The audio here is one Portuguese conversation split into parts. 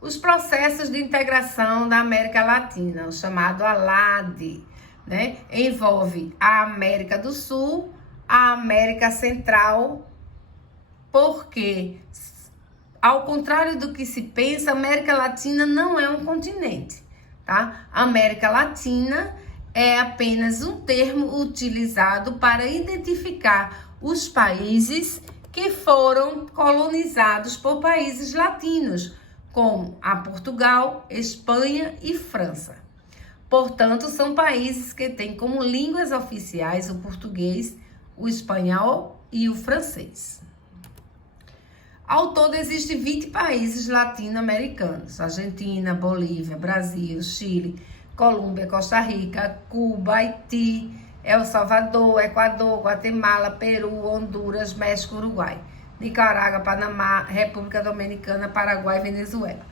os processos de integração da América Latina, o chamado ALAD, né? Envolve a América do Sul, a América Central, porque, ao contrário do que se pensa, a América Latina não é um continente, tá? A América Latina é apenas um termo utilizado para identificar os países que foram colonizados por países latinos, como a Portugal, Espanha e França. Portanto, são países que têm como línguas oficiais o português, o espanhol e o francês. Ao todo, existem 20 países latino-americanos: Argentina, Bolívia, Brasil, Chile, Colômbia, Costa Rica, Cuba, Haiti, El Salvador, Equador, Guatemala, Peru, Honduras, México, Uruguai, Nicarágua, Panamá, República Dominicana, Paraguai e Venezuela.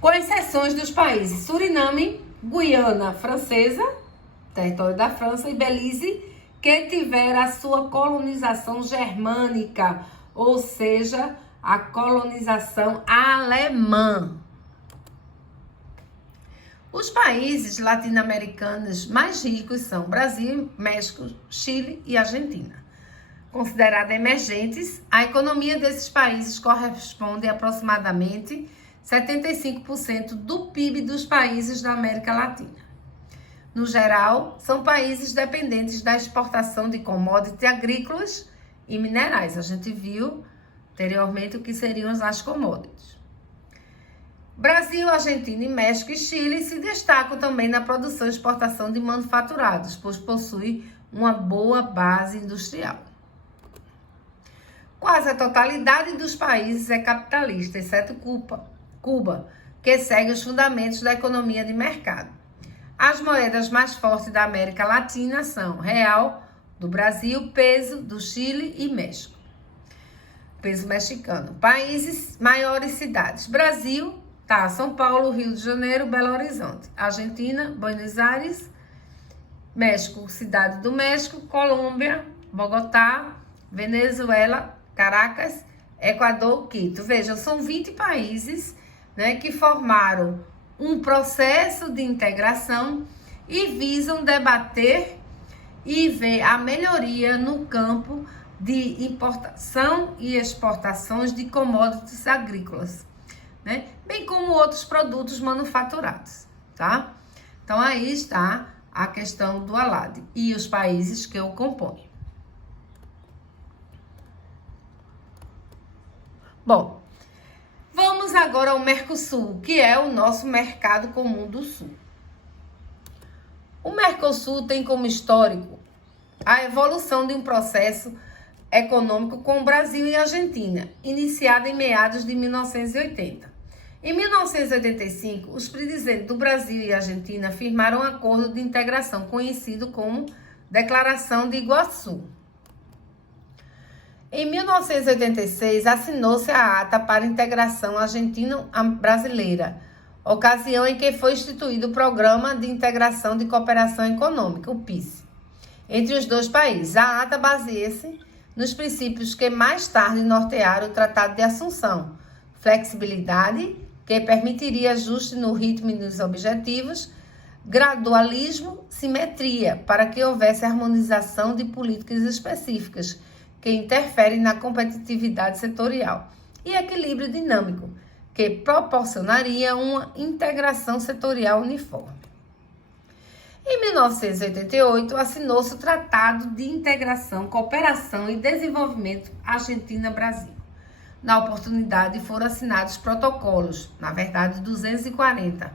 Com exceções dos países Suriname, Guiana Francesa, território da França, e Belize, que tiveram a sua colonização germânica, ou seja, a colonização alemã. Os países latino-americanos mais ricos são Brasil, México, Chile e Argentina. Considerados emergentes, a economia desses países corresponde a aproximadamente 75% do PIB dos países da América Latina. No geral, são países dependentes da exportação de commodities agrícolas e minerais. A gente viu anteriormente o que seriam as commodities. Brasil, Argentina, México e Chile se destacam também na produção e exportação de manufaturados, pois possuem uma boa base industrial. Quase a totalidade dos países é capitalista, exceto Cuba, que segue os fundamentos da economia de mercado. As moedas mais fortes da América Latina são real do Brasil, peso do Chile e México. Peso mexicano. Países, maiores cidades. Brasil, São Paulo, Rio de Janeiro, Belo Horizonte. Argentina, Buenos Aires. México, Cidade do México. Colômbia, Bogotá. Venezuela, Caracas. Equador, Quito. Vejam, são 20 países, né, que formaram um processo de integração e visam debater e ver a melhoria no campo de importação e exportações de commodities agrícolas, né? Bem como outros produtos manufaturados, tá? Então, aí está a questão do ALAD e os países que o compõem. Bom, vamos agora ao Mercosul, que é o nosso mercado comum do Sul. O Mercosul tem como histórico a evolução de um processo econômico com o Brasil e a Argentina, iniciado em meados de 1980. Em 1985, os presidentes do Brasil e Argentina firmaram um acordo de integração conhecido como Declaração de Iguaçu. Em 1986, assinou-se a Ata para a Integração Argentino-Brasileira, ocasião em que foi instituído o Programa de Integração de Cooperação Econômica, o PIS, entre os dois países. A ata baseia-se nos princípios que mais tarde nortearam o Tratado de Assunção: flexibilidade, que permitiria ajuste no ritmo e nos objetivos, gradualismo, simetria, para que houvesse harmonização de políticas específicas que interferem na competitividade setorial, e equilíbrio dinâmico, que proporcionaria uma integração setorial uniforme. Em 1988, assinou-se o Tratado de Integração, Cooperação e Desenvolvimento Argentina-Brasil. Na oportunidade, foram assinados protocolos, na verdade 240,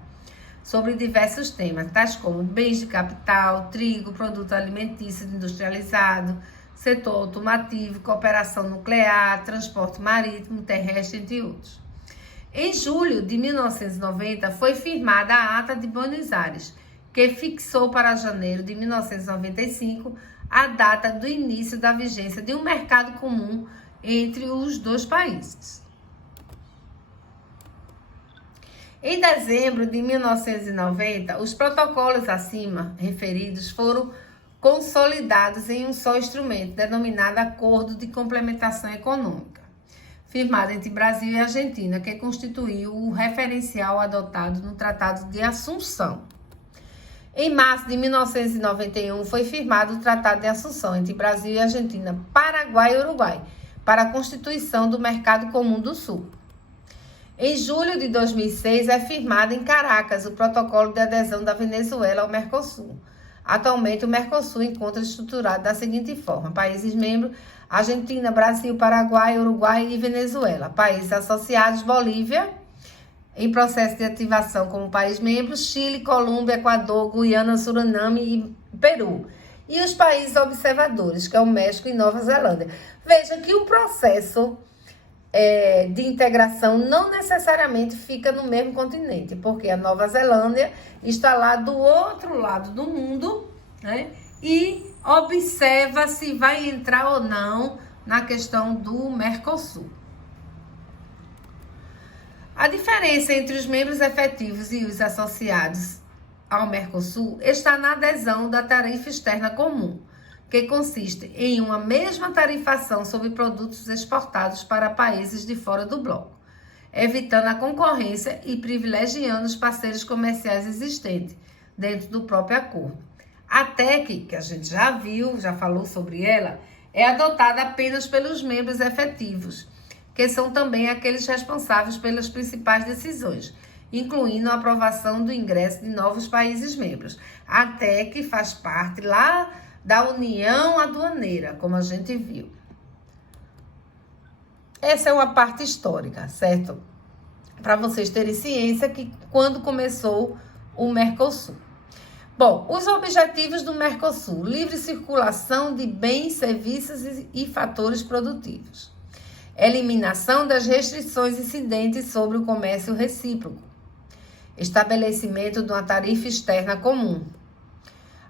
sobre diversos temas, tais como bens de capital, trigo, produto alimentício industrializado, setor automotivo, cooperação nuclear, transporte marítimo, terrestre, entre outros. Em julho de 1990, foi firmada a Ata de Buenos Aires, que fixou para janeiro de 1995 a data do início da vigência de um mercado comum entre os dois países. Em dezembro de 1990, os protocolos acima referidos foram consolidados em um só instrumento, denominado Acordo de Complementação Econômica, firmado entre Brasil e Argentina, que constituiu o referencial adotado no Tratado de Assunção. Em março de 1991, foi firmado o Tratado de Assunção entre Brasil e Argentina, Paraguai e Uruguai, para a constituição do Mercado Comum do Sul. Em julho de 2006, é firmado em Caracas o protocolo de adesão da Venezuela ao Mercosul. Atualmente, o Mercosul encontra-se estruturado da seguinte forma: países membros: Argentina, Brasil, Paraguai, Uruguai e Venezuela. Países associados: Bolívia, em processo de ativação como país membro, Chile, Colômbia, Equador, Guiana, Suriname e Peru. E os países observadores, que é o México e Nova Zelândia. Veja que o processo de integração não necessariamente fica no mesmo continente, porque a Nova Zelândia está lá do outro lado do mundo, né? E observa se vai entrar ou não na questão do Mercosul. A diferença entre os membros efetivos e os associados ao Mercosul está na adesão da tarifa externa comum, que consiste em uma mesma tarifação sobre produtos exportados para países de fora do bloco, evitando a concorrência e privilegiando os parceiros comerciais existentes dentro do próprio acordo. A TEC, que a gente já viu, já falou sobre ela, é adotada apenas pelos membros efetivos, que são também aqueles responsáveis pelas principais decisões, incluindo a aprovação do ingresso de novos países membros. A TEC faz parte lá da União Aduaneira, como a gente viu. Essa é uma parte histórica, certo? Para vocês terem ciência que quando começou o Mercosul. Bom, os objetivos do Mercosul: livre circulação de bens, serviços e fatores produtivos. Eliminação das restrições incidentes sobre o comércio recíproco. Estabelecimento de uma tarifa externa comum.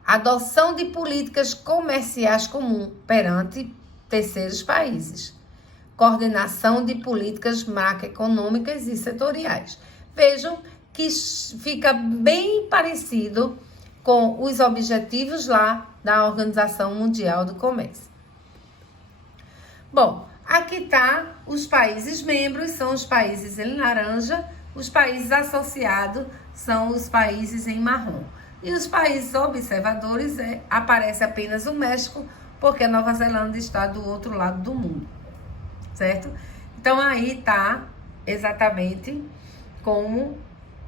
Adoção de políticas comerciais comuns perante terceiros países. Coordenação de políticas macroeconômicas e setoriais. Vejam que fica bem parecido com os objetivos lá da Organização Mundial do Comércio. Bom, aqui está os países membros, são os países em laranja, os países associados são os países em marrom. E os países observadores aparece apenas o México, porque a Nova Zelândia está do outro lado do mundo, certo? Então, aí está exatamente como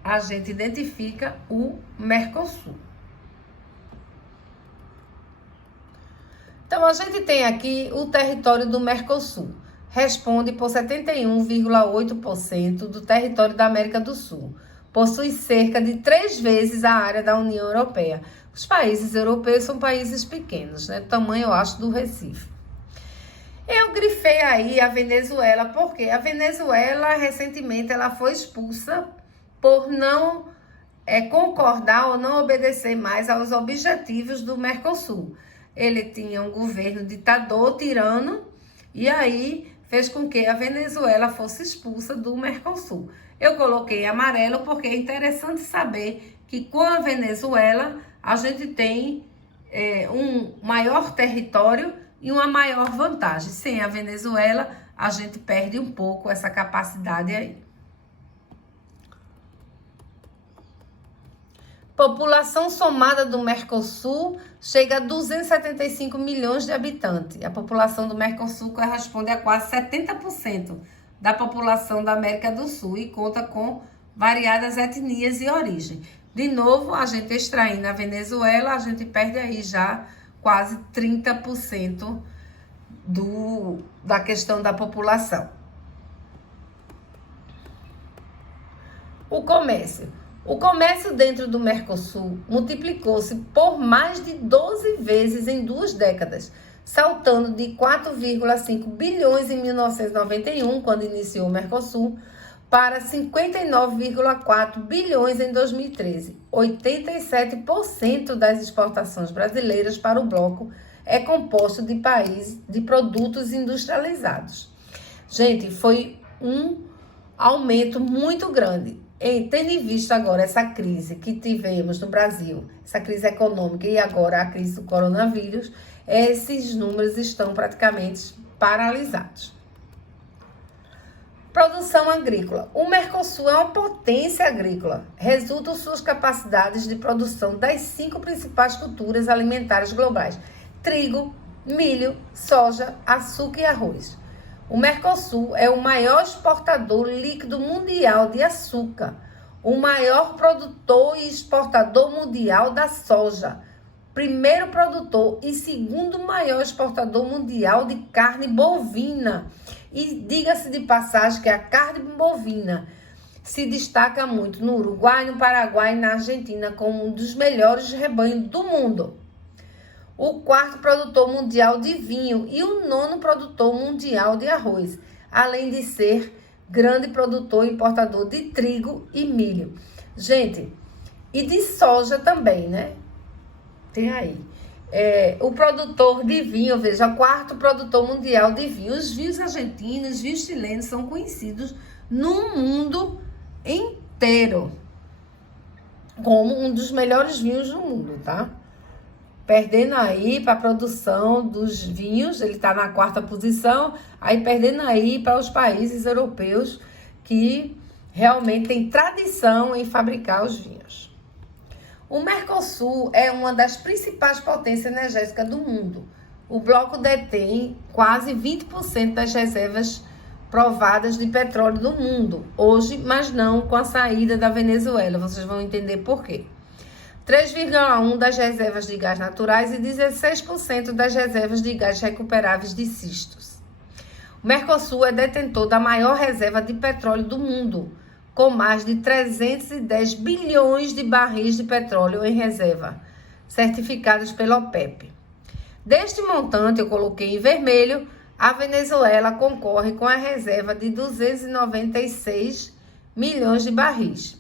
a gente identifica o Mercosul. Então, a gente tem aqui o território do Mercosul. Responde por 71,8% do território da América do Sul. Possui cerca de 3 vezes a área da União Europeia. Os países europeus são países pequenos, né? Tamanho, eu acho, do Recife. Eu grifei aí a Venezuela, porque a Venezuela, recentemente, ela foi expulsa por não concordar ou não obedecer mais aos objetivos do Mercosul. Ele tinha um governo ditador, tirano, e aí fez com que a Venezuela fosse expulsa do Mercosul. Eu coloquei amarelo porque é interessante saber que com a Venezuela a gente tem um maior território e uma maior vantagem. Sem a Venezuela, a gente perde um pouco essa capacidade aí. População somada do Mercosul chega a 275 milhões de habitantes. A população do Mercosul corresponde a quase 70% da população da América do Sul e conta com variadas etnias e origem. De novo, a gente extraindo a Venezuela, a gente perde aí já quase 30% da questão da população. O comércio. O comércio dentro do Mercosul multiplicou-se por mais de 12 vezes em 2 décadas, saltando de 4,5 bilhões em 1991, quando iniciou o Mercosul, para 59,4 bilhões em 2013. 87% das exportações brasileiras para o bloco é composto de países de produtos industrializados. Gente, foi um aumento muito grande. Tendo em vista agora essa crise que tivemos no Brasil, essa crise econômica e agora a crise do coronavírus, esses números estão praticamente paralisados. Produção agrícola. O Mercosul é uma potência agrícola. Resultam suas capacidades de produção das 5 principais culturas alimentares globais: trigo, milho, soja, açúcar e arroz. O Mercosul é o maior exportador líquido mundial de açúcar, o maior produtor e exportador mundial da soja, primeiro produtor e segundo maior exportador mundial de carne bovina. E diga-se de passagem que a carne bovina se destaca muito no Uruguai, no Paraguai e na Argentina como um dos melhores rebanhos do mundo. O 4º produtor mundial de vinho e o 9º produtor mundial de arroz, além de ser grande produtor e importador de trigo e milho. Gente, e de soja também, né? Tem aí. O produtor de vinho, veja, o 4º produtor mundial de vinho. Os vinhos argentinos, os vinhos chilenos são conhecidos no mundo inteiro como um dos melhores vinhos do mundo, tá? Perdendo aí para a produção dos vinhos, ele está na 4ª posição, aí perdendo aí para os países europeus que realmente têm tradição em fabricar os vinhos. O Mercosul é uma das principais potências energéticas do mundo. O bloco detém quase 20% das reservas provadas de petróleo do mundo hoje, mas não com a saída da Venezuela. Vocês vão entender por quê. 3,1% das reservas de gás naturais e 16% das reservas de gás recuperáveis de cistos. O Mercosul é detentor da maior reserva de petróleo do mundo, com mais de 310 bilhões de barris de petróleo em reserva, certificados pela OPEP. Deste montante, eu coloquei em vermelho, a Venezuela concorre com a reserva de 296 milhões de barris.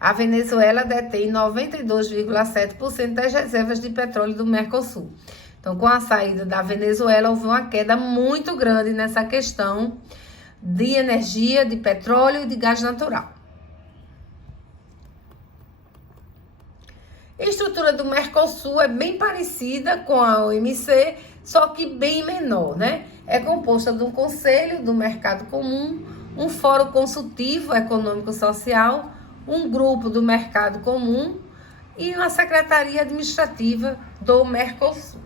A Venezuela detém 92,7% das reservas de petróleo do Mercosul. Então, com a saída da Venezuela, houve uma queda muito grande nessa questão de energia, de petróleo e de gás natural. A estrutura do Mercosul é bem parecida com a OMC, só que bem menor, né? É composta de um Conselho do Mercado Comum, um Fórum Consultivo Econômico-Social, um Grupo do Mercado Comum e uma Secretaria Administrativa do Mercosul.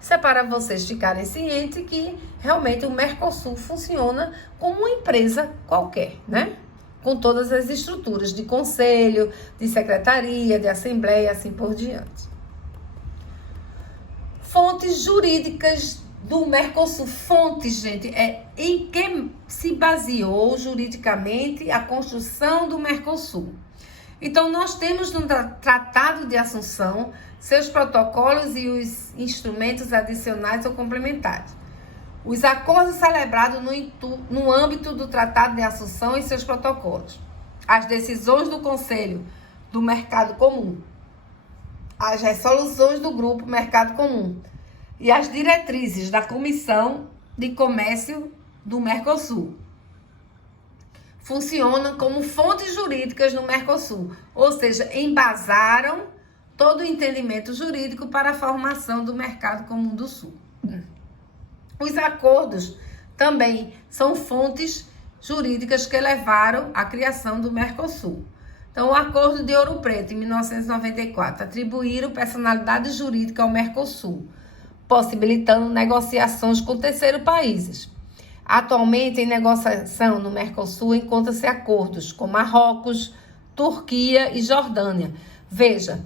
Isso é para vocês ficarem cientes que realmente o Mercosul funciona como uma empresa qualquer, né? Com todas as estruturas de conselho, de secretaria, de assembleia, assim por diante. Fontes jurídicas do Mercosul. Fontes, gente, é em que se baseou juridicamente a construção do Mercosul. Então, nós temos no Tratado de Assunção seus protocolos e os instrumentos adicionais ou complementares. Os acordos celebrados no âmbito do Tratado de Assunção e seus protocolos. As decisões do Conselho do Mercado Comum. As resoluções do Grupo Mercado Comum. E as diretrizes da Comissão de Comércio do Mercosul. Funcionam como fontes jurídicas no Mercosul, ou seja, embasaram todo o entendimento jurídico para a formação do Mercado Comum do Sul. Os acordos também são fontes jurídicas que levaram à criação do Mercosul. Então, o Acordo de Ouro Preto, em 1994, atribuíram personalidade jurídica ao Mercosul, possibilitando negociações com terceiros países. Atualmente, em negociação no Mercosul, encontram-se acordos com Marrocos, Turquia e Jordânia. Veja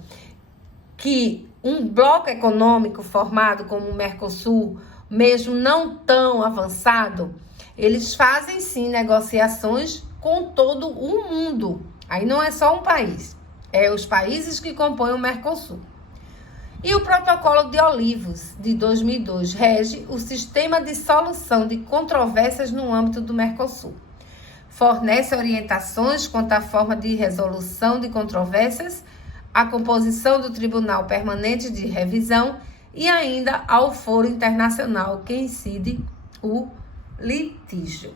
que um bloco econômico formado como o Mercosul, mesmo não tão avançado, eles fazem sim negociações com todo o mundo. Aí não é só um país, é os países que compõem o Mercosul. E o Protocolo de Olivos, de 2002, rege o sistema de solução de controvérsias no âmbito do Mercosul. Fornece orientações quanto à forma de resolução de controvérsias, a composição do Tribunal Permanente de Revisão e ainda ao Foro Internacional que incide o litígio.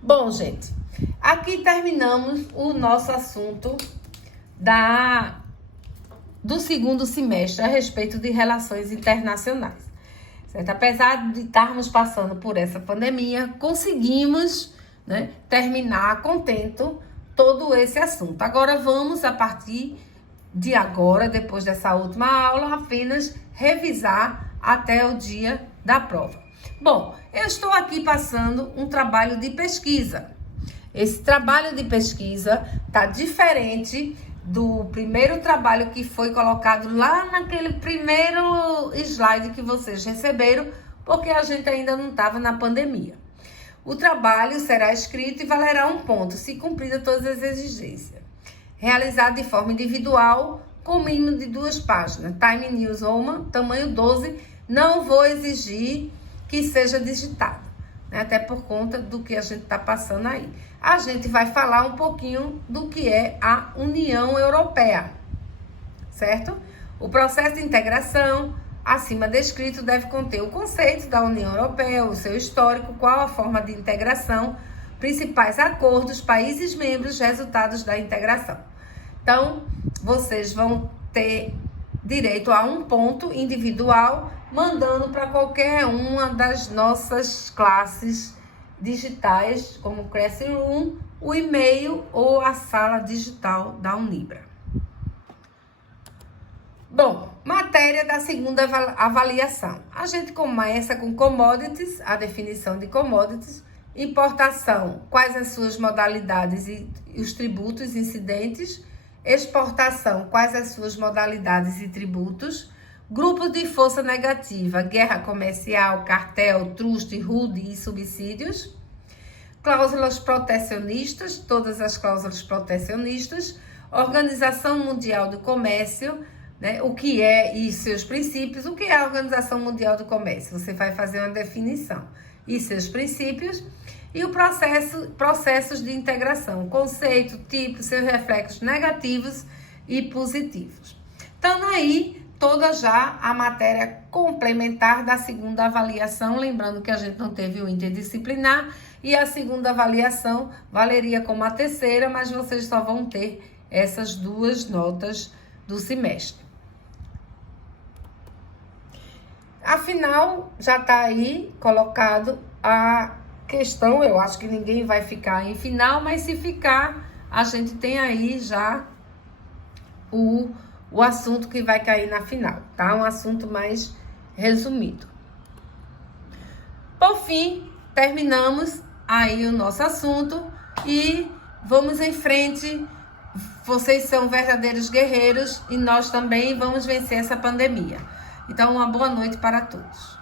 Bom, gente, aqui terminamos o nosso assunto do segundo semestre a respeito de relações internacionais. certo? Apesar de estarmos passando por essa pandemia, conseguimos, né, terminar contento todo esse assunto. Agora vamos, a partir de agora, depois dessa última aula, apenas revisar até o dia da prova. Bom, eu estou aqui passando um trabalho de pesquisa. Esse trabalho de pesquisa está diferente do primeiro trabalho que foi colocado lá naquele primeiro slide que vocês receberam, porque a gente ainda não estava na pandemia. O trabalho será escrito e valerá 1 ponto, se cumprida todas as exigências. Realizado de forma individual, com mínimo de 2 páginas. Time News Roman, tamanho 12, não vou exigir que seja digitado, né? Até por conta do que a gente está passando aí. A gente vai falar um pouquinho do que é a União Europeia, certo? O processo de integração acima descrito deve conter o conceito da União Europeia, o seu histórico, qual a forma de integração, principais acordos, países membros, resultados da integração. Então, vocês vão ter direito a 1 ponto individual, mandando para qualquer uma das nossas classes digitais, como o Classroom, o e-mail ou a sala digital da Unibra. Bom, matéria da segunda avaliação. A gente começa com commodities, a definição de commodities, importação, quais as suas modalidades e os tributos incidentes, exportação, quais as suas modalidades e tributos, grupos de força negativa, guerra comercial, cartel, truste, rude e subsídios, cláusulas protecionistas, todas as cláusulas protecionistas, Organização Mundial do Comércio, né, o que é e seus princípios. O que é a Organização Mundial do Comércio? Você vai fazer uma definição e seus princípios, e o processos de integração, conceito, tipo, seus reflexos negativos e positivos. Então, aí, toda já a matéria complementar da segunda avaliação, lembrando que a gente não teve o interdisciplinar, e a segunda avaliação valeria como a terceira, mas vocês só vão ter essas 2 notas do semestre. Afinal, já está aí colocado a questão. Eu acho que ninguém vai ficar em final, mas se ficar, a gente tem aí já o assunto que vai cair na final, tá? Um assunto mais resumido. Por fim, terminamos aí o nosso assunto e vamos em frente. Vocês são verdadeiros guerreiros e nós também vamos vencer essa pandemia. Então, uma boa noite para todos.